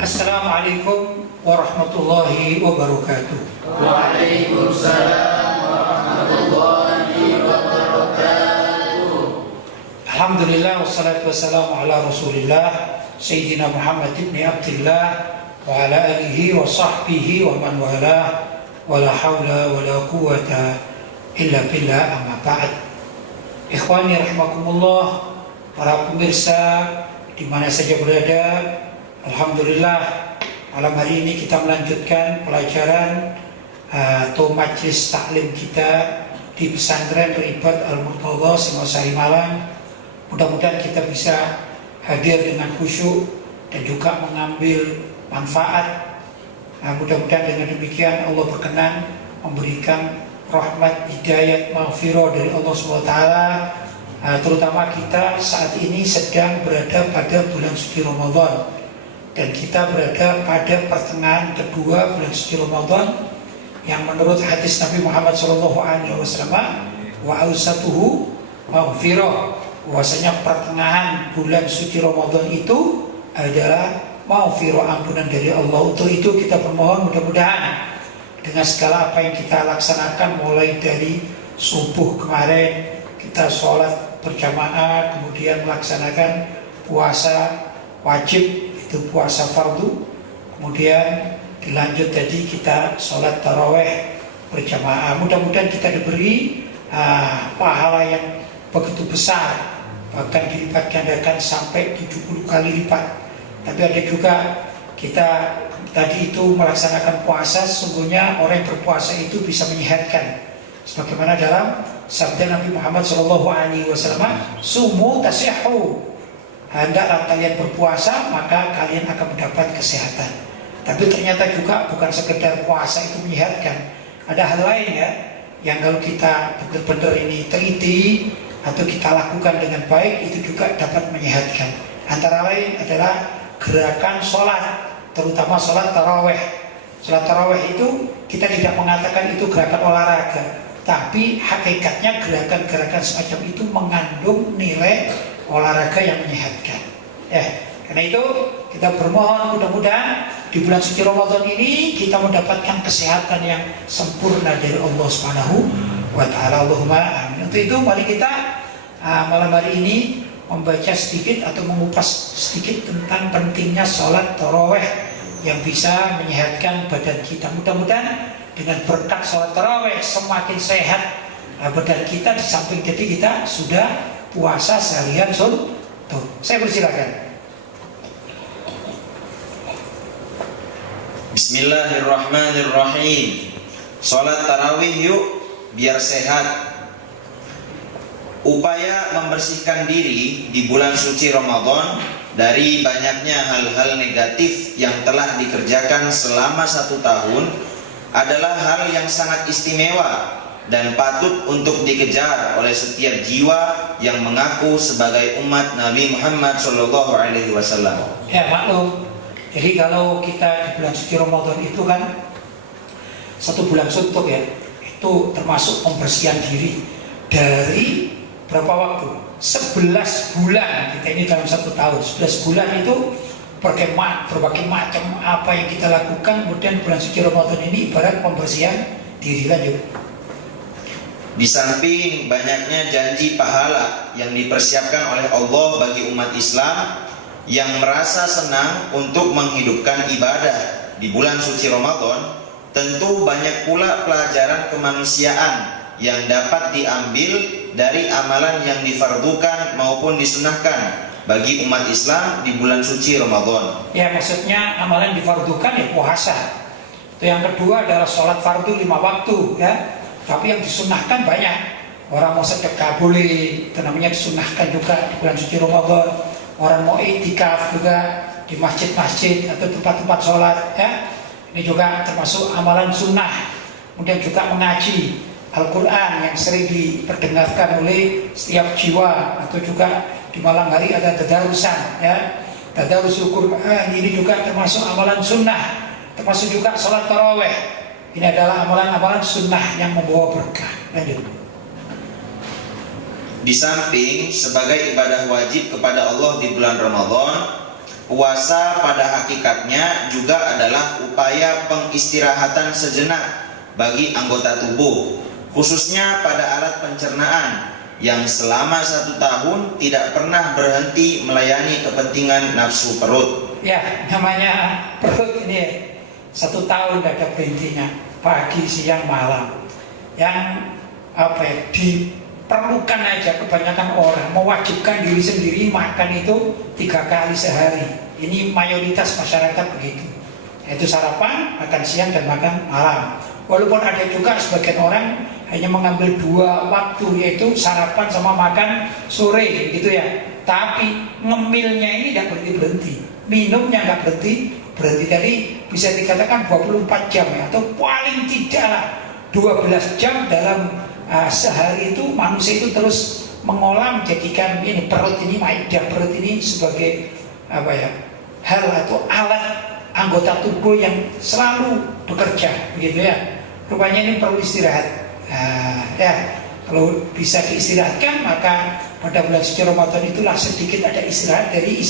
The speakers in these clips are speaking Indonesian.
Assalamualaikum warahmatullahi wabarakatuh. Waalaikumsalam warahmatullahi wabarakatuh. Alhamdulillah wassalatu wassalamu ala Rasulillah Sayyidina Muhammad ibn Abdillah wa ala alihi wa sahbihi wa man walah wa la hawla wa la quwata illa billah, amma ba'd. Ikhwani rahimakumullah, para pemirsa di mana saja berada, alhamdulillah malam hari ini kita melanjutkan pelajaran atau majlis taklim kita di pesantren Ribat Al-Murtadha Singosari Malang. Mudah-mudahan kita bisa hadir dengan khusyuk dan juga mengambil manfaat. Mudah-mudahan dengan demikian Allah berkenan memberikan rahmat, hidayat, maghfirah dari Allah SWT. Terutama kita saat ini sedang berada pada bulan suci Ramadan, dan kita berada pada pertengahan kedua bulan suci Ramadan, yang menurut hadis Nabi Muhammad SAW, wa awsatuhu maghfirah, bahwasanya pertengahan bulan suci Ramadan itu adalah maghfirah, ampunan dari Allah. Untuk itu kita bermohon mudah-mudahan dengan segala apa yang kita laksanakan, mulai dari subuh kemarin kita sholat berjamaah, kemudian melaksanakan puasa wajib, itu puasa fardu, kemudian dilanjut tadi kita sholat taraweh berjamaah. Mudah-mudahan kita diberi pahala yang begitu besar, bahkan dilipat gandakan sampai 70 kali lipat. Tapi ada juga kita tadi itu melaksanakan puasa, sesungguhnya orang yang berpuasa itu bisa menyehatkan, sebagaimana dalam sabda Nabi Muhammad SAW, sumu tasihhu, hendaklah kalian berpuasa maka kalian akan mendapat kesehatan. Tapi ternyata juga bukan sekedar puasa itu menyehatkan, ada hal lain ya, yang kalau kita benar-benar ini teliti atau kita lakukan dengan baik, itu juga dapat menyehatkan. Antara lain adalah gerakan sholat, terutama sholat taraweh. Sholat taraweh itu kita tidak mengatakan itu gerakan olahraga, tapi hakikatnya gerakan-gerakan semacam itu mengandung nilai olahraga yang menyehatkan. Karena itu kita bermohon mudah-mudahan di bulan suci Ramadan ini kita mendapatkan kesehatan yang sempurna dari Allah Subhanahu wa Ta'ala. Allahumma amin. Untuk itu mari kita malam hari ini membaca sedikit atau mengupas sedikit tentang pentingnya sholat taraweh yang bisa menyehatkan badan kita. Mudah-mudahan dengan berkat sholat taraweh semakin sehat badan kita, di samping jadi kita sudah puasa seharian suntuk. Saya persilakan. Bismillahirrahmanirrahim. Sholat tarawih yuk biar sehat. Upaya membersihkan diri di bulan suci Ramadan dari banyaknya hal-hal negatif yang telah dikerjakan selama 1 tahun adalah hal yang sangat istimewa dan patut untuk dikejar oleh setiap jiwa yang mengaku sebagai umat Nabi Muhammad SAW. Ya maklum, jadi kalau kita di bulan suci Ramadan itu kan 1 bulan suntuk ya, itu termasuk pembersihan diri dari berapa waktu? 11 bulan kita ini dalam 1 tahun. 11 bulan itu berbagai macam apa yang kita lakukan. Kemudian bulan suci Ramadan ini ibarat pembersihan diri. Lanjut. Di samping banyaknya janji pahala yang dipersiapkan oleh Allah bagi umat Islam yang merasa senang untuk menghidupkan ibadah di bulan suci Ramadan, tentu banyak pula pelajaran kemanusiaan yang dapat diambil dari amalan yang difardukan maupun disunahkan bagi umat Islam di bulan suci Ramadan. Ya, maksudnya amalan difardukan ya puasa. Itu yang kedua adalah sholat fardu 5 waktu ya. Tapi yang disunahkan banyak. Orang mau sedekah boleh, itu namanya disunahkan juga di bulan suci Ramadan. Orang mau iktikaf juga di masjid-masjid atau tempat-tempat sholat ya. Ini juga termasuk amalan sunnah. Kemudian juga mengaji Al-Quran yang sering diperdengarkan oleh setiap jiwa, atau juga di malam hari ada tadarusan ya. Tadarusul Quran ini juga termasuk amalan sunnah. Termasuk juga sholat taraweh. Ini adalah amalan-amalan sunnah yang membawa berkah. Lanjut. Di samping sebagai ibadah wajib kepada Allah di bulan Ramadan, puasa pada hakikatnya juga adalah upaya pengistirahatan sejenak bagi anggota tubuh, khususnya pada alat pencernaan yang selama 1 tahun tidak pernah berhenti melayani kepentingan nafsu perut. Ya, namanya perut ini 1 tahun tidak ada berhentinya, pagi, siang, malam. Yang diperlukan aja kebanyakan orang mewajibkan diri sendiri makan itu 3 kali sehari. Ini mayoritas masyarakat begitu. Yaitu sarapan, makan siang, dan makan malam. Walaupun ada juga sebagian orang hanya mengambil 2 waktu, yaitu sarapan sama makan sore, gitu ya. Tapi ngemilnya ini tidak berhenti-berhenti, minumnya nggak berhenti. Jadi bisa dikatakan 24 jam ya, atau paling tidaklah 12 jam dalam sehari itu manusia itu terus mengolah menjadikan ini perut ini, ma'idah perut ini sebagai hal atau alat anggota tubuh yang selalu bekerja, begitu ya. Rupanya ini perlu istirahat. Ya, kalau bisa diistirahatkan, maka pada bulan suci Ramadan itulah sedikit ada istirahat dari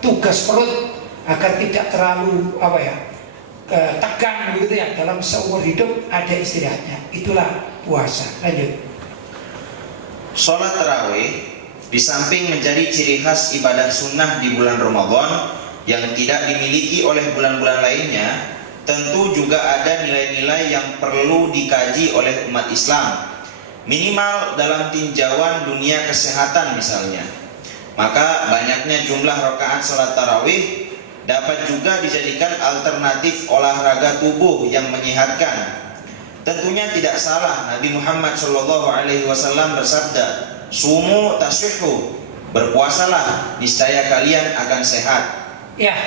tugas perut, agar tidak terlalu tegang, begitu ya. Dalam seumur hidup ada istirahatnya. Itulah puasa. Lanjut. Sholat tarawih di samping menjadi ciri khas ibadah sunnah di bulan Ramadan yang tidak dimiliki oleh bulan-bulan lainnya, tentu juga ada nilai-nilai yang perlu dikaji oleh umat Islam, minimal dalam tinjauan dunia kesehatan misalnya. Maka banyaknya jumlah rakaat sholat tarawih dapat juga dijadikan alternatif olahraga tubuh yang menyehatkan. Tentunya tidak salah Nabi Muhammad SAW bersabda, "Sumu tasihhu," berpuasalah, niscaya kalian akan sehat. Ya,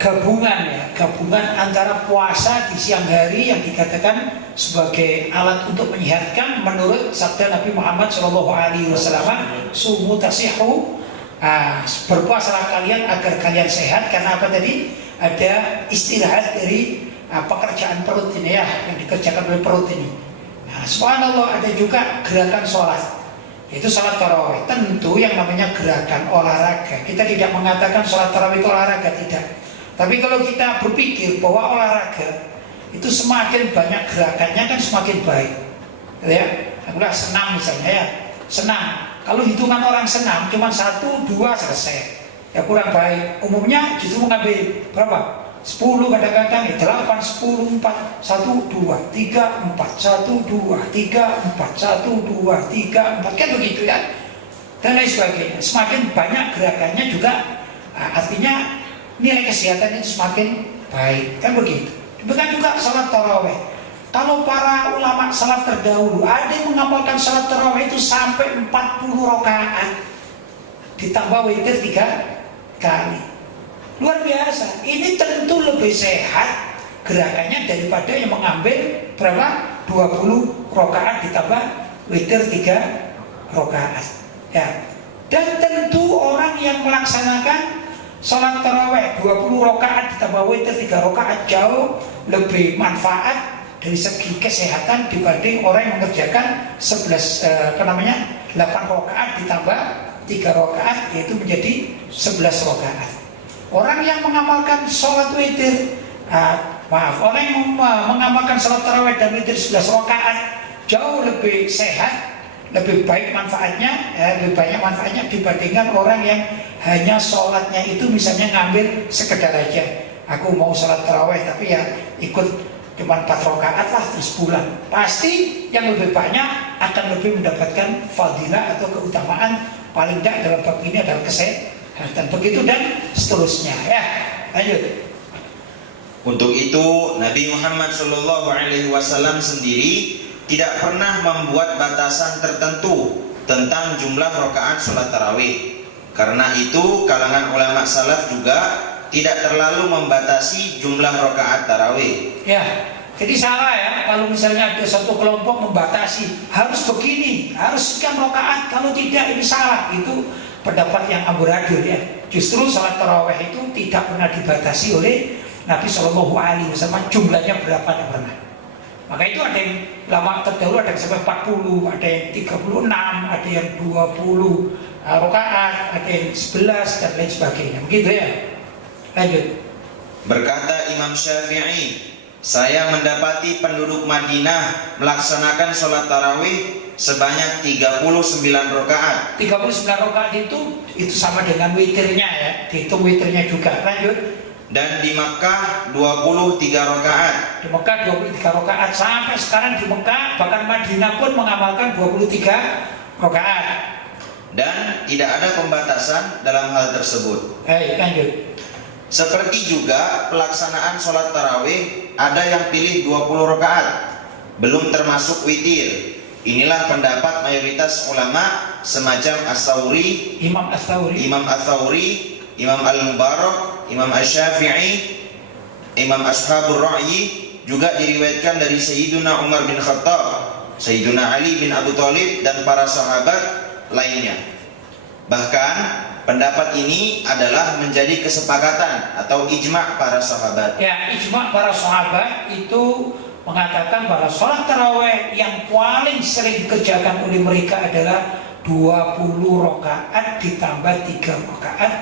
gabungan antara puasa di siang hari yang dikatakan sebagai alat untuk menyehatkan menurut sabda Nabi Muhammad SAW, "Sumu tasihhu," berpuasalah kalian agar kalian sehat. Karena apa tadi? Ada istirahat dari pekerjaan perut ini ya, yang dikerjakan oleh perut ini. Nah, subhanallah, ada juga gerakan sholat, yaitu sholat tarawih. Tentu yang namanya gerakan olahraga, kita tidak mengatakan sholat tarawih itu olahraga, tidak. Tapi kalau kita berpikir bahwa olahraga itu semakin banyak gerakannya kan semakin baik, ya. Akulah senam misalnya ya, senam. Kalau hitungan orang senam cuma 1, 2 selesai, ya kurang baik. Umumnya justru mengambil berapa? 10 kadang-kadang, 8, 10, 4, 1, 2, 3, 4, 1, 2, 3, 4, 1, 2, 3, 4, kan begitu ya. Dan lain sebagainya. Semakin banyak gerakannya juga artinya nilai kesehatannya semakin baik, kan begitu. Demikian juga salat tarawih. Kalau para ulama salaf terdahulu ada yang mengamalkan salat tarawih itu sampai 40 rakaat ditambah witir 3 kali. Luar biasa. Ini tentu lebih sehat gerakannya daripada yang mengambil berapa? 20 rakaat ditambah witir 3 rakaat. Ya. Dan tentu orang yang melaksanakan salat tarawih 20 rakaat ditambah witir 3 rakaat jauh lebih manfaat dari segi kesehatan dibanding orang yang mengerjakan 8 rakaat ditambah 3 rakaat, yaitu menjadi 11 rakaat. Orang yang mengamalkan sholat witir, orang yang mengamalkan sholat tarawih dan witir 11 rakaat jauh lebih sehat, lebih baik manfaatnya, lebih banyak manfaatnya dibandingkan orang yang hanya sholatnya itu misalnya ngambil sekedar aja. Aku mau sholat tarawih tapi ya ikut cuma 4 rakaat lah terus pulang. Pasti yang lebih banyak akan lebih mendapatkan fadilah atau keutamaan, paling tidak dalam bab ini adalah kesehatan, begitu dan seterusnya ya. Lanjut. Untuk itu Nabi Muhammad SAW sendiri tidak pernah membuat batasan tertentu tentang jumlah rakaat sholat tarawih. Karena itu kalangan ulama salaf juga tidak terlalu membatasi jumlah rakaat tarawih. Ya, jadi salah ya kalau misalnya ada satu kelompok membatasi harus begini, harus sekian rakaat. Kalau tidak, ini salah. Itu pendapat yang amburadul ya. Justru salat tarawih itu tidak pernah dibatasi oleh Nabi SAW. Jumlahnya berapa tidak pernah. Maka itu ada yang lama terdahulu ada yang sampai 40, ada yang 36, ada yang 20 rakaat, ada yang 11 dan lain sebagainya. Begitu ya. Lanjut. Berkata Imam Syafi'i, saya mendapati penduduk Madinah melaksanakan sholat tarawih sebanyak 39 rakaat. 39 rakaat itu sama dengan witirnya ya, dihitung witirnya juga. Lanjut. Dan di Makkah 23 rakaat. Di Mekah 23 rakaat. Sampai sekarang di Mekah bahkan Madinah pun mengamalkan 23 rakaat. Dan tidak ada pembatasan dalam hal tersebut. Lanjut. Seperti juga pelaksanaan sholat tarawih, ada yang pilih 20 rakaat, belum termasuk witir. Inilah pendapat mayoritas ulama semacam As-Sawri, Imam As-Sawri, Imam Al-Mubarak, Imam Asy-Syafi'i, Imam Ashabur Ra'yi. Juga diriwayatkan dari Sayyiduna Umar bin Khattab, Sayyiduna Ali bin Abu Thalib dan para sahabat lainnya. Bahkan pendapat ini adalah menjadi kesepakatan atau ijma' para sahabat. Ya, ijma' para sahabat itu mengatakan bahwa sholat tarawih yang paling sering dikerjakan oleh mereka adalah 20 rakaat ditambah 3 rakaat,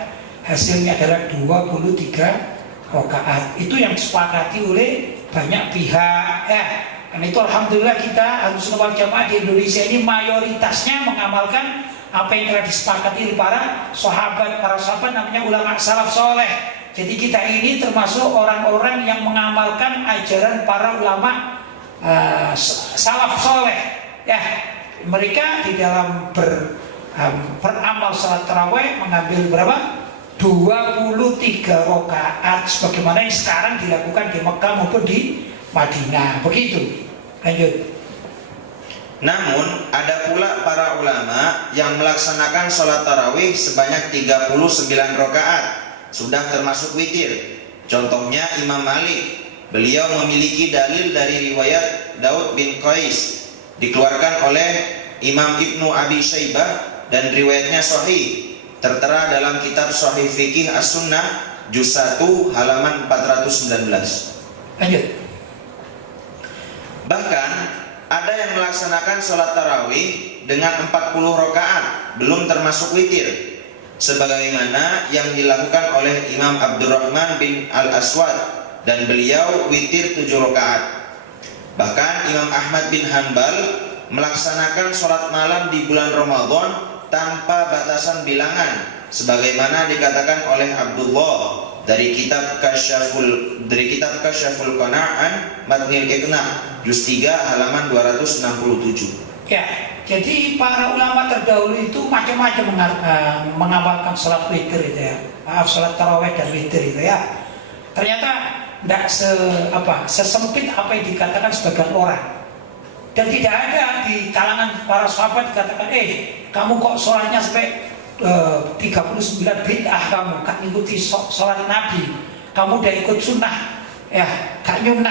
hasilnya adalah 23 rakaat. Itu yang disepakati oleh banyak pihak ya. Karena itu alhamdulillah kita Ahlussunnah wal Jamaah di Indonesia ini mayoritasnya mengamalkan apa yang telah disepakati oleh para sahabat namanya ulama salaf soleh. Jadi kita ini termasuk orang-orang yang mengamalkan ajaran para ulama salaf soleh ya. Mereka di dalam beramal salat tarawih mengambil berapa? 23 rakaat sebagaimana yang sekarang dilakukan di Mekah maupun di Madinah. Begitu. Lanjut. Namun ada pula para ulama yang melaksanakan sholat tarawih sebanyak 39 rakaat, sudah termasuk witir. Contohnya Imam Malik, beliau memiliki dalil dari riwayat Daud bin Qais, dikeluarkan oleh Imam Ibnu Abi Syaibah dan riwayatnya sahih, tertera dalam kitab Sahih Fikih As-Sunnah juz 1 halaman 419. Lanjut. Bahkan ada yang melaksanakan sholat tarawih dengan 40 rakaat, belum termasuk witir, sebagaimana yang dilakukan oleh Imam Abdurrahman bin Al-Aswad, dan beliau witir 7 rakaat. Bahkan Imam Ahmad bin Hanbal melaksanakan sholat malam di bulan Ramadan tanpa batasan bilangan, sebagaimana dikatakan oleh Abdullah dari kitab Kasyaful Qana'an Matnil Iqna juz 3 halaman 267. Ya, jadi para ulama terdahulu itu macam-macam mengamalkan sholat witir itu ya. Sholat tarawih dan witir itu ya. Ternyata tidak sesempit apa yang dikatakan sebagian orang. Dan tidak ada di kalangan para sahabat dikatakan, kamu kok sholatnya sampai 39 bid'ah, kamu gak ngikuti sholat Nabi, kamu udah ikut sunnah ya, gak nyunnah.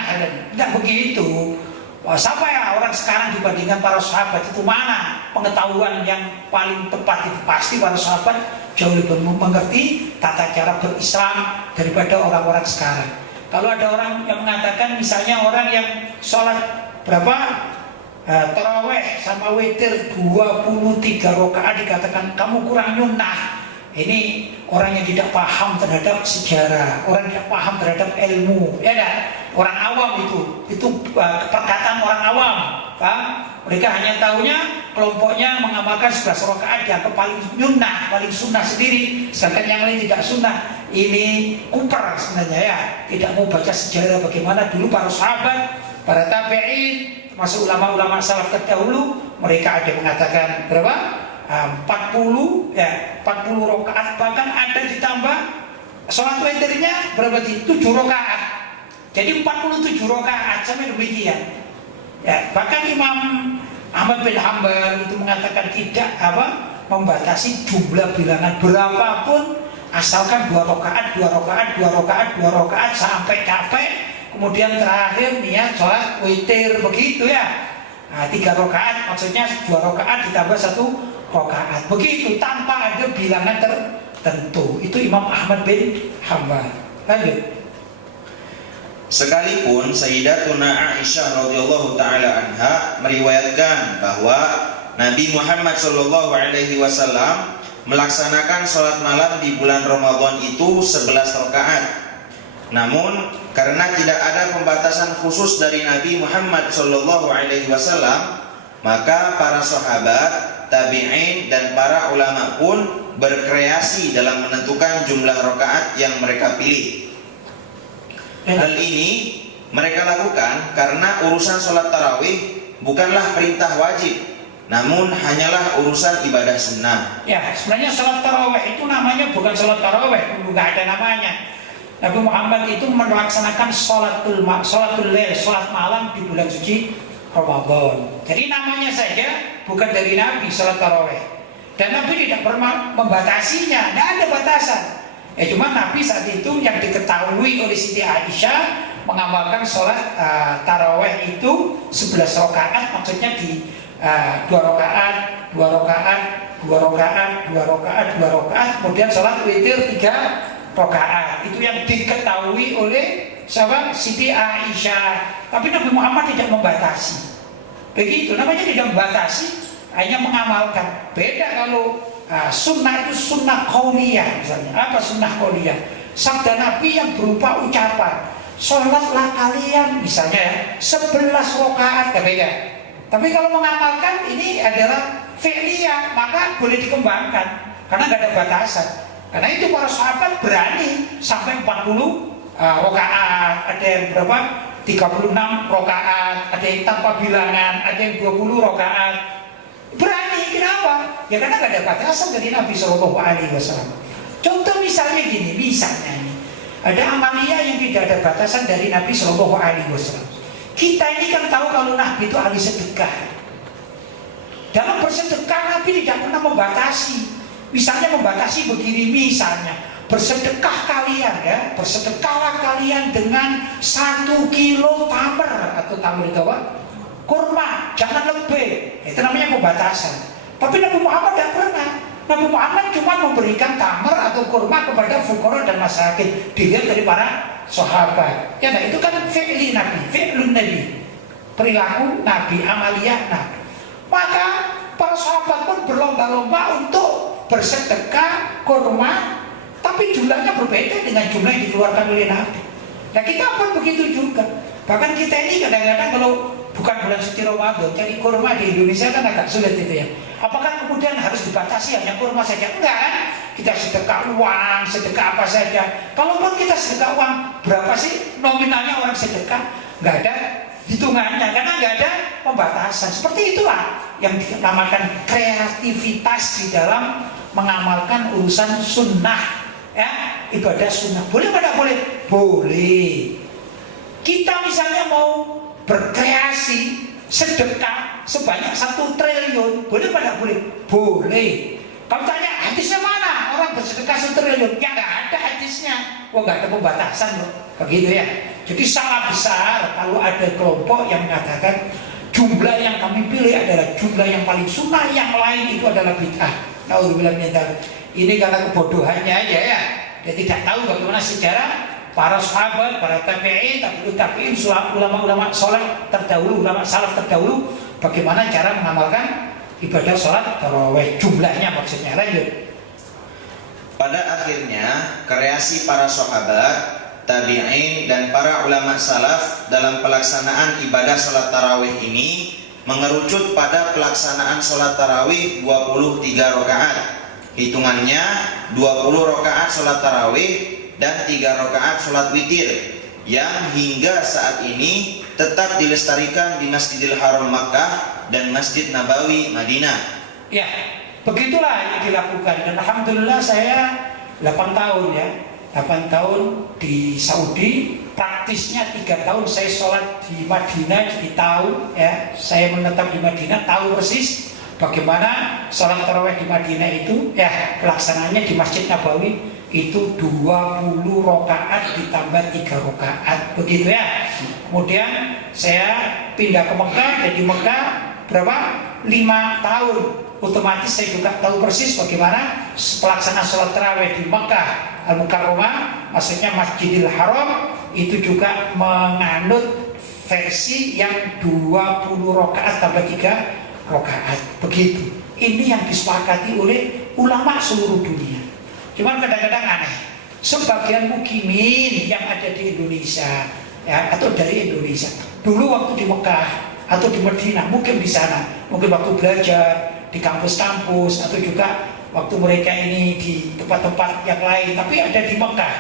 Tidak begitu. Wah, siapa ya orang sekarang dibandingkan para sahabat itu? Mana pengetahuan yang paling tepat? Itu pasti para sahabat jauh lebih mengerti tata cara berislam daripada orang-orang sekarang. Kalau ada orang yang mengatakan misalnya orang yang sholat berapa taraweh sama witir 23 rakaat dikatakan kamu kurang nyunnah. Ini orang yang tidak paham terhadap sejarah, orang yang tidak paham terhadap ilmu, ya kan? Orang awam itu perkataan orang awam, paham? Mereka hanya tahunya kelompoknya mengamalkan 11 rakaat dianggap paling nyunnah, paling sunnah sendiri, sedangkan yang lain tidak sunnah. Ini kuper sebenarnya ya, tidak mau baca sejarah bagaimana dulu para sahabat, para tabi'in, masuk ulama-ulama salaf terdahulu, mereka ada yang mengatakan berapa? 40 rakaat, bahkan ada ditambah sholat witirnya berapa? 7 rakaat. Jadi 47 rakaat sampai demikian. Ya, bahkan Imam Ahmad bin Hanbal itu mengatakan tidak membatasi jumlah bilangan berapapun, asalkan 2 rakaat sampai capek, kemudian terakhir niat sholat witir begitu ya. 3 rakaat maksudnya 2 rakaat ditambah 1 rakaat begitu tanpa ada bilangan tertentu. Itu Imam Ahmad bin Hanbal. Lanjut. Sekalipun Sayyidatuna Aisyah radhiyallahu taala anha meriwayatkan bahwa Nabi Muhammad sallallahu alaihi wasallam melaksanakan sholat malam di bulan Ramadan itu 11 rakaat. Namun karena tidak ada pembatasan khusus dari Nabi Muhammad sallallahu alaihi wasallam, maka para sahabat, tabi'in dan para ulama pun berkreasi dalam menentukan jumlah rakaat yang mereka pilih. Hal ini mereka lakukan karena urusan sholat tarawih bukanlah perintah wajib, namun hanyalah urusan ibadah sunnah. Ya, sebenarnya sholat tarawih itu namanya bukan sholat tarawih, nggak ada namanya. Nabi Muhammad itu melaksanakan sholatul lail, sholat malam di bulan suci Ramadan. Jadi namanya saja bukan dari Nabi sholat tarawih. Dan Nabi tidak pernah membatasinya, tidak ada batasan. Cuma Nabi saat itu yang diketahui oleh Siti Aisyah mengamalkan sholat tarawih itu 11 rakaat, maksudnya di 2 rakaat, 2 rakaat, 2 rakaat, 2 rakaat, 2 rakaat, kemudian sholat witir 3 rakaat. Itu yang diketahui oleh sahabat Siti Aisyah. Tapi Nabi Muhammad tidak membatasi. Begitu, namanya tidak membatasi, hanya mengamalkan. Beda kalau sunnah itu sunnah qauliyah misalnya. Apa sunnah qauliyah? Sabda Nabi yang berupa ucapan. Sholatlah kalian misalnya ya 11 rakaat, beda. Tapi kalau mengamalkan ini adalah fi'liyah, maka boleh dikembangkan karena nggak ada batasan. Karena itu para sahabat berani sampai 40 rakaat, ada yang berapa? 36 rakaat, ada yang tanpa bilangan, ada yang 20 rakaat. Berani, kenapa? Ya karena gak ada batasan dari Nabi Shallallahu Alaihi Wasallam. Contoh misalnya gini, misalnya ini ada amalia yang tidak ada batasan dari Nabi Shallallahu Alaihi Wasallam. Kita ini kan tahu kalau Nabi itu ahli sedekah. Dalam bersedekah Nabi tidak pernah membatasi. Misalnya membatasi begini, misalnya bersedekah kalian ya, bersedekahlah kalian dengan 1 kilo tamar atau tamar itu apa? Kurma, jangan lebih. Itu namanya pembatasan. Tapi Nabi Muhammad tidak pernah. Nabi Muhammad cuma memberikan tamar atau kurma kepada fuqara dan masakin. Dilihat dari para sahabat. Ya, nah itu kan fi'li Nabi, fi'lun Nabi. Perilaku Nabi, amaliyah Nabi. Maka para sahabat pun berlomba-lomba untuk bersedekah kurma, tapi jumlahnya berbeda dengan jumlah yang dikeluarkan oleh Nabi. Nah kita pun begitu juga. Bahkan kita ini kadang-kadang kalau bukan bulan suci Ramadan, cari kurma di Indonesia kan agak sulit itu ya. Apakah kemudian harus dibatasi hanya kurma saja? Enggak kan? Kita sedekah uang, sedekah apa saja. Kalaupun kita sedekah uang, berapa sih nominalnya orang sedekah? Enggak ada hitungannya, karena enggak ada pembatasan. Seperti itulah yang dinamakan kreativitas di dalam mengamalkan urusan sunnah, ya, ibadah sunnah. Boleh pada boleh? Boleh. Kita misalnya mau berkreasi sedekah sebanyak 1 triliun, boleh pada boleh? Boleh. Kamu tanya hadisnya mana? Orang bersedekah 1 triliun? Ya nggak ada hadisnya. Oh nggak ada pembatasan loh. Begitu ya. Jadi salah besar kalau ada kelompok yang mengatakan jumlah yang kami pilih adalah jumlah yang paling sunnah, yang lain itu adalah bid'ah. Naudzubillah min dzalik. Ini karena kebodohannya aja ya. Dia tidak tahu bagaimana sejarah para sahabat, para tabi'in, tabi'in, ulama-ulama saleh terdahulu, ulama salaf terdahulu, bagaimana cara mengamalkan ibadah sholat tarawih, jumlahnya maksudnya. Lanjut. Pada akhirnya kreasi para sahabat, tabi'in dan para ulama salaf dalam pelaksanaan ibadah sholat tarawih ini mengerucut pada pelaksanaan sholat tarawih 23 rakaat. Hitungannya 20 rakaat sholat tarawih dan 3 rakaat sholat witir yang hingga saat ini tetap dilestarikan di Masjidil Haram Makkah dan Masjid Nabawi Madinah. Ya, begitulah yang dilakukan. Dan alhamdulillah saya 8 tahun ya, 8 tahun di Saudi. Praktisnya 3 tahun saya sholat di Madinah, jadi tahu ya, saya menetap di Madinah, tahu persis bagaimana sholat tarawih di Madinah itu ya, pelaksanaannya di Masjid Nabawi itu 20 rakaat ditambah 3 rakaat, begitu ya. Kemudian saya pindah ke Mekah, dan di Mekah berapa? 5 tahun. Otomatis saya juga tahu persis bagaimana pelaksanaan sholat tarawih di Mekah Al-Mukarramah, maksudnya Masjidil Haram, itu juga menganut versi yang 20 rakaat tambah 3 rakaat. Begitu. Ini yang disepakati oleh ulama seluruh dunia. Cuman kadang-kadang aneh. Sebagian mukimin yang ada di Indonesia, ya, atau dari Indonesia, dulu waktu di Mekah atau di Madinah, mungkin di sana, mungkin waktu belajar di kampus-kampus, atau juga waktu mereka ini di tempat-tempat yang lain, tapi ada di Mekah.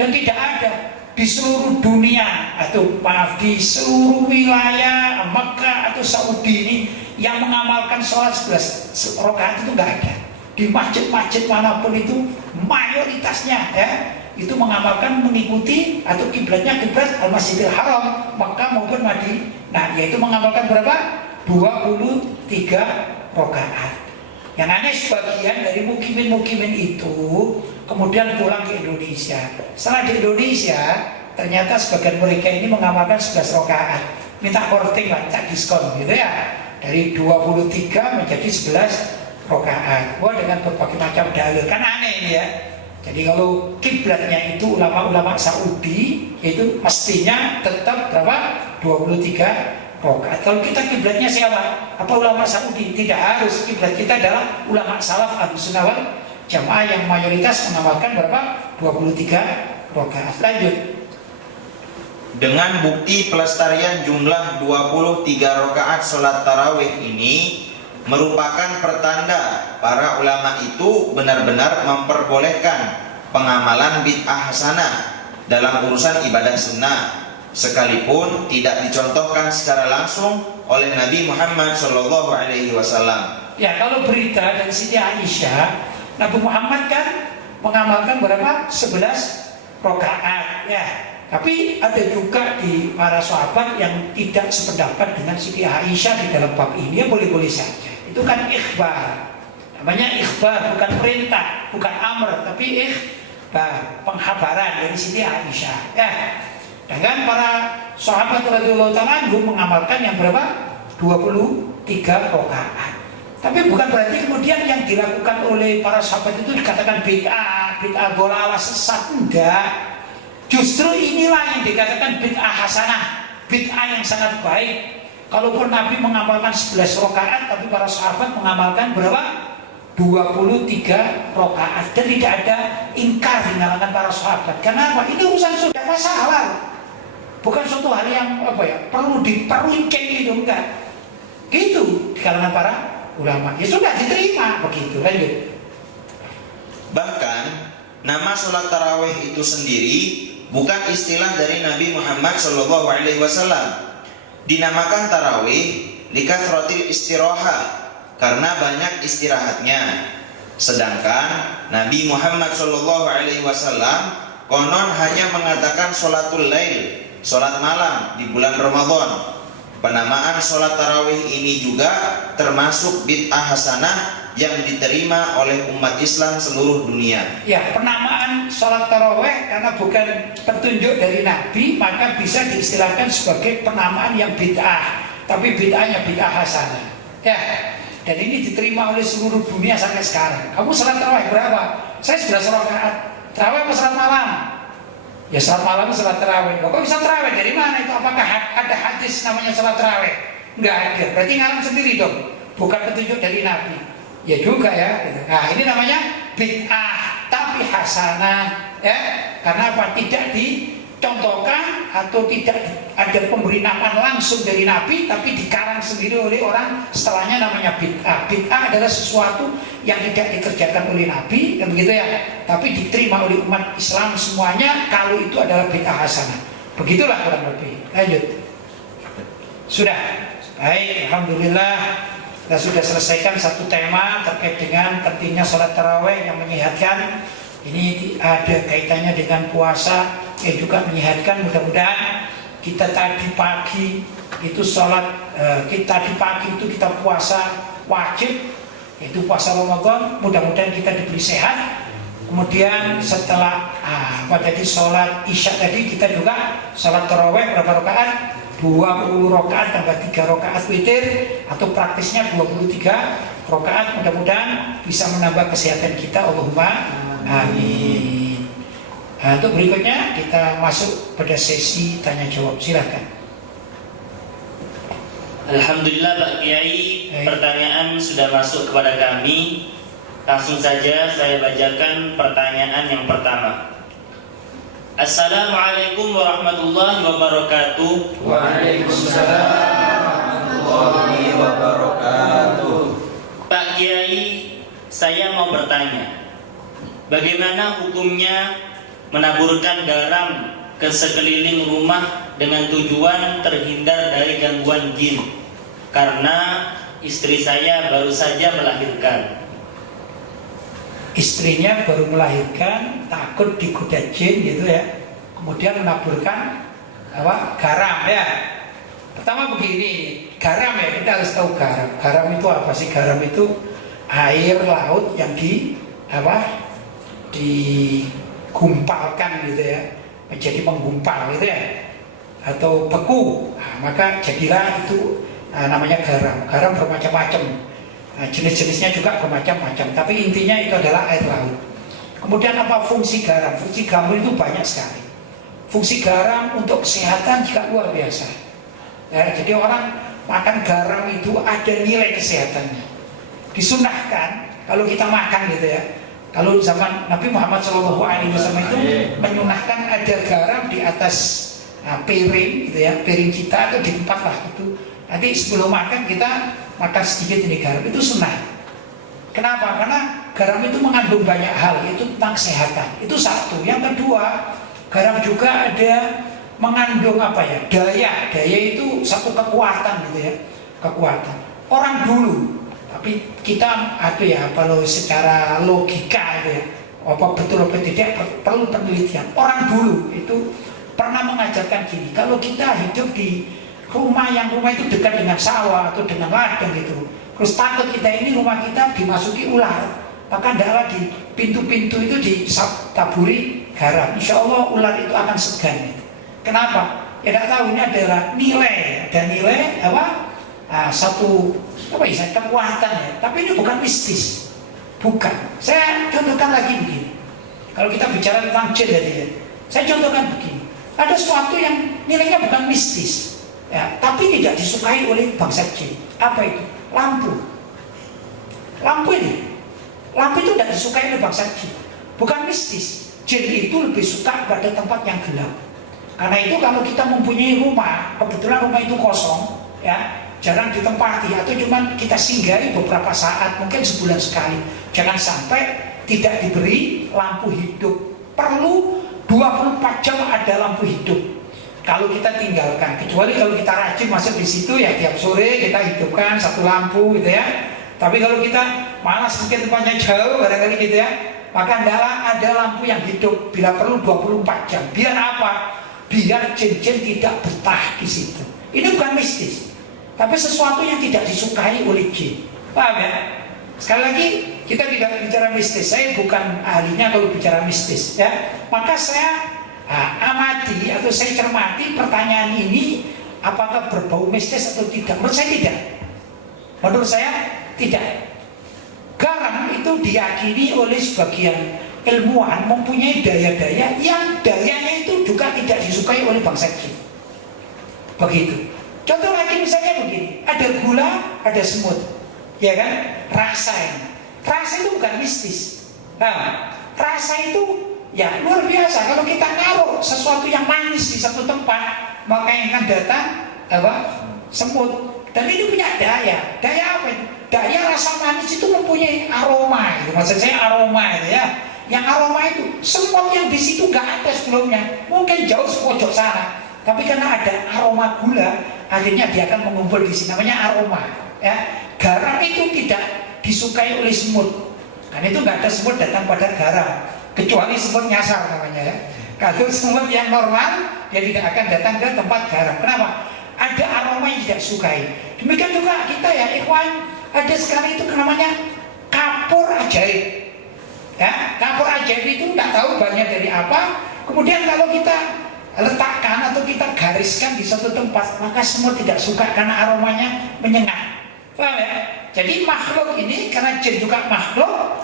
Dan tidak ada di seluruh dunia, atau maaf, di seluruh wilayah Mekah atau Saudi ini yang mengamalkan sholat 11 rakaat itu nggak ada. Di masjid-masjid manapun itu mayoritasnya ya itu mengamalkan mengikuti atau kiblatnya kiblat Al-Masjidil Haram Mekah maupun Madinah. Nah, yaitu mengamalkan berapa? 23 rakaat. Yang aneh sebagian dari mukimin-mukimin itu kemudian pulang ke Indonesia. Setelah di Indonesia, ternyata sebagian mereka ini mengamalkan 11 rakaat. Minta korting lah, minta diskon gitu ya. Dari 23 menjadi 11 rakaat. Wah, dengan berbagai macam dalil. Kan aneh ini ya. Jadi kalau kiblatnya itu ulama-ulama Saudi, itu mestinya tetap berapa? 23 rakaat. Kalau kita kiblatnya siapa? Apa ulama Saudi? Tidak harus. Kiblat kita adalah ulama salaf Ahlussunnah wal Jamaah yang mayoritas mengamalkan berapa? 23 rakaat. Lanjut. Dengan bukti pelestarian jumlah 23 rakaat sholat tarawih ini merupakan pertanda para ulama itu benar-benar memperbolehkan pengamalan bid'ah hasanah dalam urusan ibadah sunnah, sekalipun tidak dicontohkan secara langsung oleh Nabi Muhammad SAW. Ya, kalau berita dari Siti Aisyah, Nabi Muhammad kan mengamalkan berapa? 11 rakaat ya. Tapi ada juga di para sahabat yang tidak sependapat dengan Siti Aisyah di dalam bab ini, ya boleh-boleh saja. Itu kan ikhbar. Namanya ikhbar, bukan perintah, bukan amr, tapi ikhbar, penghabaran dari Siti Aisyah ya. Dengan para sahabat radhiyallahu ta'ala mengamalkan yang berapa? 23 rakaat. Tapi bukan berarti kemudian yang dilakukan oleh para sahabat itu dikatakan bid'ah dhalalah sesat, enggak. Justru inilah yang dikatakan bid'ah hasanah, bid'ah yang sangat baik. Kalaupun Nabi mengamalkan 11 rakaat, tapi para sahabat mengamalkan berapa? 23 rakaat. Dan tidak ada ingkar di kalangan para sahabat. Kenapa? Ini urusan sudah masalah. Bukan suatu hal yang perlu diperuncing itu, enggak. Gitu di kalangan para ulama. Ya sudah diterima begitu. Lanjut. Bahkan nama sholat tarawih itu sendiri bukan istilah dari Nabi Muhammad SAW. Dinamakan tarawih likathratil istiraha, karena banyak istirahatnya. Sedangkan Nabi Muhammad SAW konon hanya mengatakan sholatul lail, sholat malam di bulan Ramadan. Penamaan sholat tarawih ini juga termasuk bid'ah hasanah yang diterima oleh umat Islam seluruh dunia. Ya, penamaan sholat tarawih karena bukan petunjuk dari Nabi, maka bisa diistilahkan sebagai penamaan yang bid'ah, tapi bid'ahnya bid'ah hasanah. Ya, dan ini diterima oleh seluruh dunia sampai sekarang. Kamu sholat tarawih berapa? Saya 11 rakaat. Tarawih apa sholat malam? Ya sholat malam sholat tarawih. Kok bisa tarawih? Dari mana itu? Apakah ada hadis namanya sholat tarawih? Enggak ada. Berarti ngarang sendiri dong. Bukan petunjuk dari Nabi. Ya juga ya. Nah, ini namanya bid'ah tapi hasanah ya. Karena apa? Tidak dicontohkan atau tidak ada pemberi nama langsung dari Nabi, tapi dikarang sendiri oleh orang setelahnya, namanya bid'ah. Bid'ah adalah sesuatu yang tidak dikerjakan oleh Nabi, dan begitu ya. Tapi diterima oleh umat Islam semuanya kalau itu adalah bid'ah hasanah. Begitulah kurang lebih. Lanjut. Sudah. Baik, alhamdulillah. Kita sudah selesaikan satu tema terkait dengan pentingnya sholat tarawih yang menyehatkan. Ini ada kaitannya dengan puasa yang juga menyehatkan. Mudah-mudahan kita tadi pagi itu sholat, kita di pagi itu kita puasa wajib, yaitu puasa Ramadan. Mudah-mudahan kita diberi sehat. Kemudian setelah jadi sholat isya tadi kita juga sholat tarawih berapa rakaat? 20 rakaat tambah 3 rakaat witir, atau praktisnya 23 rakaat. Mudah-mudahan bisa menambah kesehatan kita. Allahumma amin. Nah, untuk berikutnya kita masuk pada sesi tanya jawab, silahkan. Alhamdulillah Pak Kiai, pertanyaan sudah masuk kepada kami. Langsung saja saya bacakan pertanyaan yang pertama. Assalamualaikum warahmatullahi wabarakatuh. Waalaikumsalam warahmatullahi wabarakatuh. Pak Kiai, saya mau bertanya, bagaimana hukumnya menaburkan garam ke sekeliling rumah dengan tujuan terhindar dari gangguan jin? Karena istri saya baru saja melahirkan. Istrinya baru melahirkan, takut digoda jin gitu ya, kemudian menaburkan garam ya. Pertama begini, garam ya, kita harus tahu garam. Garam itu apa sih? Garam itu air laut yang digumpalkan gitu ya, menjadi penggumpal gitu ya, atau beku. Nah, maka jadilah itu namanya garam. Garam bermacam-macam. Jenis-jenisnya juga bermacam-macam, tapi intinya itu adalah air laut. Kemudian apa fungsi garam? Fungsi garam itu banyak sekali. Fungsi garam untuk kesehatan juga luar biasa ya, jadi orang makan garam itu ada nilai kesehatannya. Disunahkan kalau kita makan gitu ya, kalau zaman Nabi Muhammad SAW itu menyunahkan ada garam di atas piring gitu ya, piring kita atau di tempat lah itu. Nanti sebelum makan kita makan sedikit ini garam, itu sunnah. Kenapa? Karena garam itu mengandung banyak hal, itu tentang kesehatan. Itu satu. Yang kedua, garam juga ada mengandung daya. Daya itu satu kekuatan gitu ya, kekuatan. Orang dulu, tapi kita kalau secara logika gitu ya, apa betul atau tidak perlu penelitian. Orang dulu itu pernah mengajarkan gini, kalau kita hidup di rumah itu dekat dengan sawah atau dengan ladang gitu, terus takut kita ini rumah kita dimasuki ular, maka hendaklah di pintu-pintu itu ditaburi garam. Insya Allah ular itu akan segan gitu. Kenapa? Ya tidak tahu, ini adalah nilai, ada nilai satu kekuatan ya. Tapi ini bukan mistis, bukan. Saya contohkan lagi begini. Kalau kita bicara tentang jin tadi ya, saya contohkan begini. Ada sesuatu yang nilainya bukan mistis ya, tapi tidak disukai oleh bangsa jin. Apa itu? Lampu. Lampu itu tidak disukai oleh bangsa jin. Bukan mistis. Jin itu lebih suka pada tempat yang gelap. Karena itu kalau kita mempunyai rumah, kebetulan rumah itu kosong ya, jarang ditempati atau cuma kita singgahi beberapa saat, mungkin sebulan sekali, jangan sampai tidak diberi lampu hidup. Perlu 24 jam ada lampu hidup. Kalau kita tinggalkan, kecuali kalau kita rajin masuk di situ ya, tiap sore kita hidupkan satu lampu gitu ya. Tapi kalau kita malas, mungkin tempatnya jauh barangkali gitu ya, maka hendaklah ada lampu yang hidup bila perlu 24 jam. Biar apa? Biar jin-jin tidak betah di situ. Ini bukan mistis, tapi sesuatu yang tidak disukai oleh jin. Paham ya? Sekali lagi, kita tidak bicara mistis. Saya bukan ahlinya kalau bicara mistis ya. Maka saya amati atau saya cermati pertanyaan ini, apakah berbau mistis atau tidak. Menurut saya tidak. Menurut saya tidak. Garam itu diyakini oleh sebagian ilmuwan mempunyai daya-daya yang dayanya itu juga tidak disukai oleh bangsa jin. Begitu. Contoh lagi misalnya begini, ada gula, ada semut, ya kan? Rasa itu bukan mistis. Nah, rasa itu ya luar biasa. Kalau kita naruh sesuatu yang manis di satu tempat, maka yang akan datang semut. Dan ini punya daya. Daya apa itu? Daya rasa manis itu mempunyai aroma. Itu maksud saya aroma itu ya. Yang aroma itu semut yang di situ nggak ada sebelumnya, mungkin jauh sepojok sana. Tapi karena ada aroma gula, akhirnya dia akan mengumpul di sini. Namanya aroma. Ya. Garam itu tidak disukai oleh semut. Karena itu nggak ada semut datang pada garam, kecuali semut nyasar namanya ya. Kalau semut yang normal, dia tidak akan datang ke tempat garam. Kenapa? Ada aroma yang tidak sukai. Demikian juga kita ya, ikhwan, ada sekali itu namanya kapur ajaib. Ya, kapur ajaib itu tidak tahu banyak dari apa. Kemudian kalau kita letakkan atau kita gariskan di suatu tempat, maka semut tidak suka karena aromanya menyengat. Paham ya? Jadi makhluk ini, karena jin juga makhluk,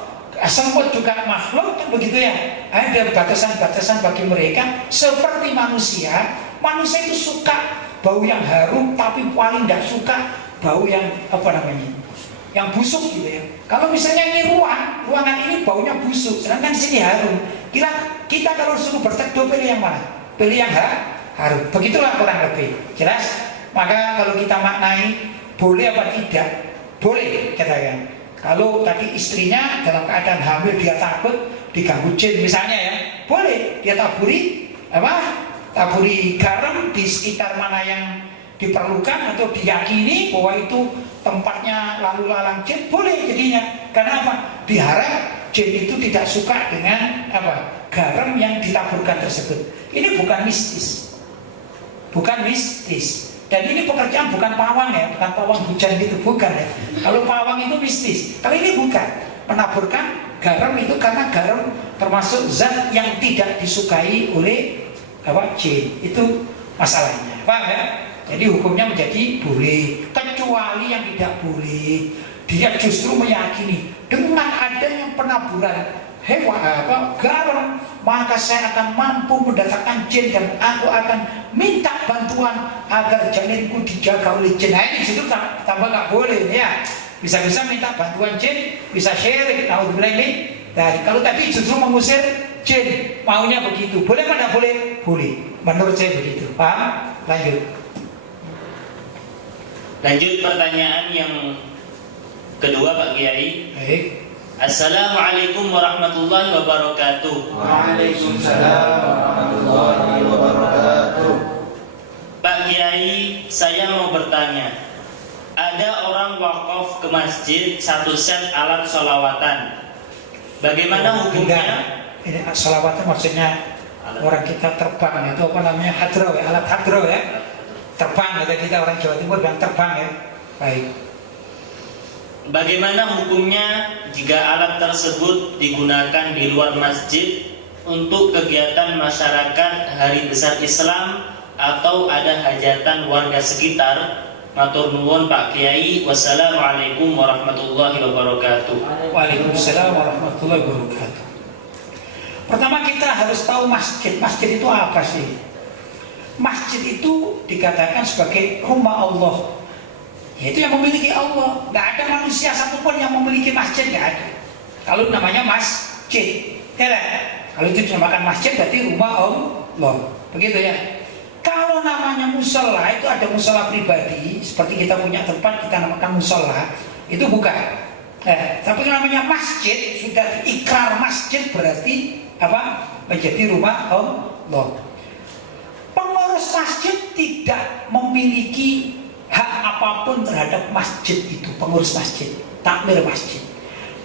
semut juga makhluk kan begitu ya. Ada batasan-batasan bagi mereka seperti manusia. Manusia itu suka bau yang harum, tapi paling tidak suka bau yang yang busuk gitu ya. Kalau misalnya ini ruangan ini baunya busuk, sedangkan di sini harum. Kita kalau suruh berteduh pilih yang mana? Pilih yang harum. Begitulah kurang lebih. Jelas? Maka kalau kita maknai boleh apa tidak? Boleh katakan. Kalau tadi istrinya dalam keadaan hamil dia takut diganggu jin misalnya ya, boleh dia taburi garam di sekitar mana yang diperlukan atau diyakini bahwa itu tempatnya lalu lalang jin, boleh jadinya. Karena apa? Diharap jin itu tidak suka dengan garam yang ditaburkan tersebut. Ini bukan mistis, dan ini pekerjaan bukan pawang ya, bukan pawang hujan itu, bukan ya. Kalau pawang itu mistis, kalau ini bukan. Menaburkan garam itu karena garam termasuk zat yang tidak disukai oleh jin. Itu masalahnya, paham ya? Jadi hukumnya menjadi boleh, kecuali yang tidak boleh. Dia justru meyakini dengan adanya penaburan garam, maka saya akan mampu mendatangkan jin dan aku akan minta bantuan agar janinku dijaga oleh jin. Nah ini justru tambah nggak boleh ya. Bisa-bisa minta bantuan jin, bisa syirik. Nah, kalau tadi justru mengusir jin, maunya begitu. Boleh apa tidak boleh? Boleh. Menurut saya begitu. Paham? Lanjut pertanyaan yang kedua Pak Kiai. Baik. Assalamualaikum warahmatullahi wabarakatuh. Waalaikumsalam warahmatullahi wabarakatuh. Pak Kiai, saya mau bertanya. Ada orang wakaf ke masjid 1 set alat sholawatan. Bagaimana hukumnya? Ini sholawatan maksudnya orang kita terbang itu hadro ya, alat hadro ya. Terbang kata kita orang Jawa Timur bilang terbang ya. Baik. Bagaimana hukumnya jika alat tersebut digunakan di luar masjid untuk kegiatan masyarakat Hari Besar Islam atau ada hajatan warga sekitar? Matur nuwun Pak Kiai. Wassalamualaikum warahmatullahi wabarakatuh. Waalaikumsalam warahmatullahi wabarakatuh. Pertama kita harus tahu masjid. Masjid itu apa sih? Masjid itu dikatakan sebagai rumah Allah. Yaitu yang memiliki Allah. Nggak ada manusia satupun yang memiliki masjid, nggak ada. Kalau namanya masjid, ya kan? Kalau itu dinamakan masjid berarti rumah Allah. Begitu ya. Kalau namanya musola itu ada musola pribadi, seperti kita punya tempat kita namakan musola, itu bukan. Tapi namanya masjid sudah diikrar masjid berarti menjadi rumah Allah. Pengurus masjid tidak memiliki hak apapun terhadap masjid itu, pengurus masjid, takmir masjid.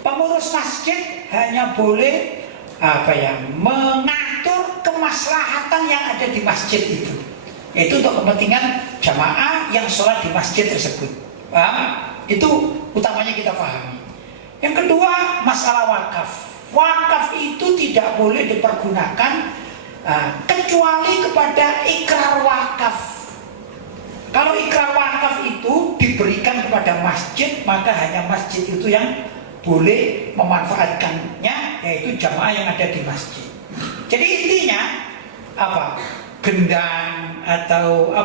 Pengurus masjid hanya boleh mengatur kemaslahatan yang ada di masjid itu, yaitu untuk kepentingan jamaah yang sholat di masjid tersebut. Itu utamanya kita pahami. Yang kedua, masalah wakaf. Wakaf itu tidak boleh dipergunakan kecuali kepada ikrar wakaf. Kalau ikrar wakaf itu diberikan kepada masjid, maka hanya masjid itu yang boleh memanfaatkannya, yaitu jamaah yang ada di masjid. Jadi intinya gendang atau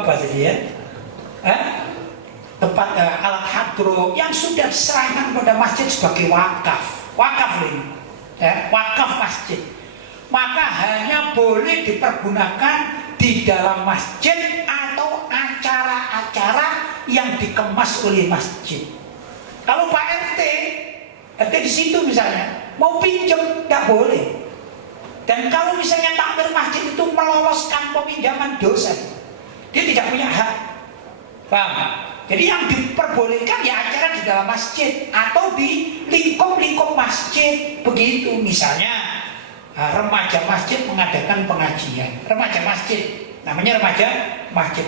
tempat alat hadro yang sudah diserahkan kepada masjid sebagai wakaf masjid, maka hanya boleh dipergunakan di dalam masjid atau acara-acara yang dikemas oleh masjid. Kalau Pak RT di situ misalnya mau pinjam tidak boleh. Dan kalau misalnya takmir masjid itu meloloskan peminjaman dosa, dia tidak punya hak. Paham? Jadi yang diperbolehkan ya acara di dalam masjid atau di lingkup masjid. Begitu misalnya remaja masjid mengadakan pengajian. Remaja masjid, namanya remaja masjid.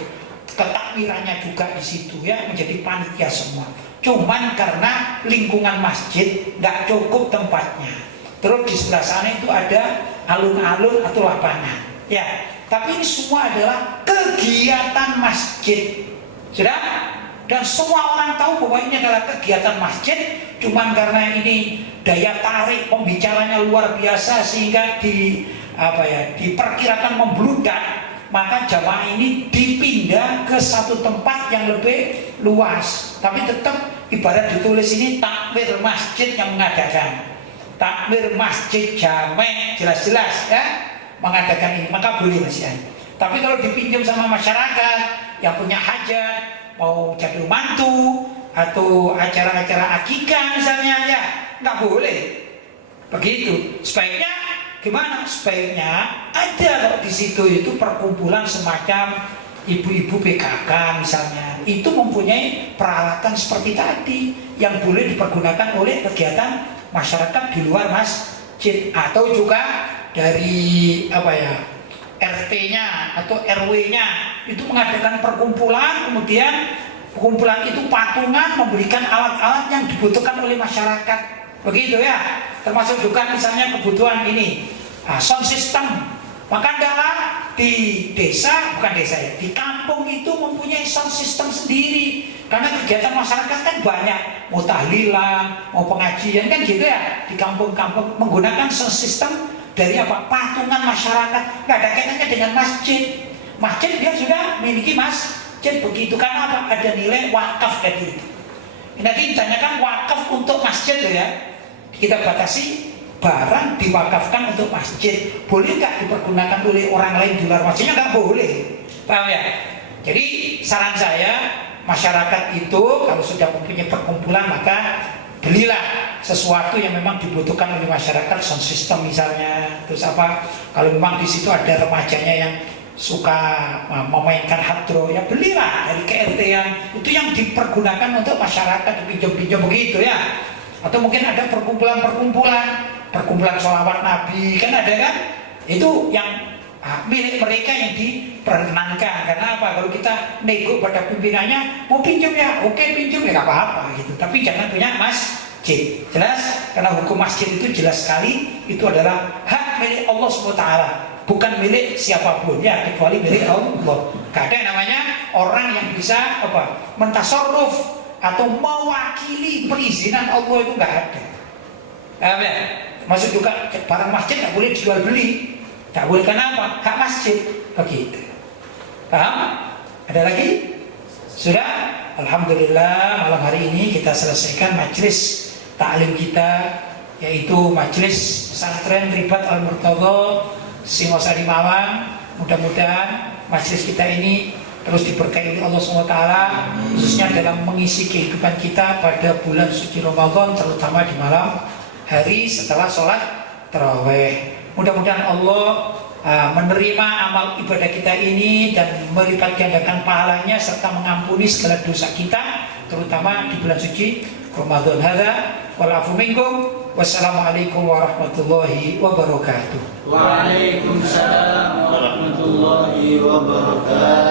Ketakmirannya juga di situ ya, menjadi panitia semua. Cuman karena lingkungan masjid nggak cukup tempatnya. Terus di sebelah sana itu ada alun-alun atau lapangan. Ya, tapi ini semua adalah kegiatan masjid. Sudah? Dan semua orang tahu bahwa ini adalah kegiatan masjid, cuman karena ini daya tarik pembicaranya luar biasa sehingga diperkirakan membludak, maka jamaah ini dipindah ke satu tempat yang lebih luas. Tapi tetap ibarat ditulis ini takmir masjid yang mengadakan, takmir masjid jamek, jelas-jelas ya mengadakan ini, maka boleh Mas ya. Tapi kalau dipinjam sama masyarakat yang punya hajat, mau jadi mantu atau acara-acara akikah misalnya, ya nggak boleh begitu. Sebaiknya gimana? Sebaiknya ada kalau di situ itu perkumpulan semacam ibu-ibu PKK misalnya, itu mempunyai peralatan seperti tadi yang boleh dipergunakan oleh kegiatan masyarakat di luar masjid, atau juga dari RT-nya atau RW-nya itu mengadakan perkumpulan, kemudian perkumpulan itu patungan memberikan alat-alat yang dibutuhkan oleh masyarakat, begitu ya. Termasuk juga misalnya kebutuhan ini sound system, maka adalah di desa, bukan desa ya, di kampung itu mempunyai sound system sendiri, karena kegiatan masyarakat kan banyak, mau tahlilan, mau pengajian kan gitu ya, di kampung-kampung menggunakan sound system dari patungan masyarakat, nggak ada kaitannya dengan masjid. Masjid dia sudah memiliki masjid begitu, karena apa? Ada nilai wakaf tadi. Nanti ditanyakan wakaf untuk masjid ya, kita batasi barang diwakafkan untuk masjid, boleh nggak dipergunakan oleh orang lain di luar masjidnya? Nggak boleh, paham ya? Jadi saran saya, masyarakat itu kalau sudah mempunyai perkumpulan maka belilah sesuatu yang memang dibutuhkan oleh masyarakat, sound system misalnya. Terus kalau memang di situ ada remajanya yang suka memainkan hadro, ya belilah dari KRT itu yang dipergunakan untuk masyarakat, dipinjam-pinjam begitu ya. Atau mungkin ada perkumpulan sholawat Nabi, kan ada kan? Itu yang milik mereka yang diperkenankan. Karena apa? Kalau kita nego pada pimpinannya, mau pinjam ya, oke pinjam ya, nggak apa-apa gitu. Tapi jangan punya masjid, jelas. Karena hukum masjid itu jelas sekali, itu adalah hak milik Allah SWT, bukan milik siapapun ya, kecuali milik Allah. Gak ada yang namanya orang yang bisa mentasarruf atau mewakili perizinan Allah, itu nggak ada. Ya, masuk juga barang masjid nggak boleh dijual beli. Tak boleh, kenapa? Hak masjid, begitu. Paham? Ada lagi? Sudah? Alhamdulillah, malam hari ini kita selesaikan majelis ta'lim kita, yaitu majelis pesantren Ribat Al-Murtadha Singosari Malang. Mudah-mudahan majelis kita ini terus diberkahi oleh Allah SWT, khususnya dalam mengisi kehidupan kita pada bulan suci Ramadan, terutama di malam hari setelah sholat tarawih. Mudah-mudahan Allah menerima amal ibadah kita ini dan melipat gandakan pahalanya serta mengampuni segala dosa kita, terutama di bulan suci Ramadan. Hadza wal afu minkum. Wassalamualaikum warahmatullahi wabarakatuh. Waalaikumsalam warahmatullahi wabarakatuh.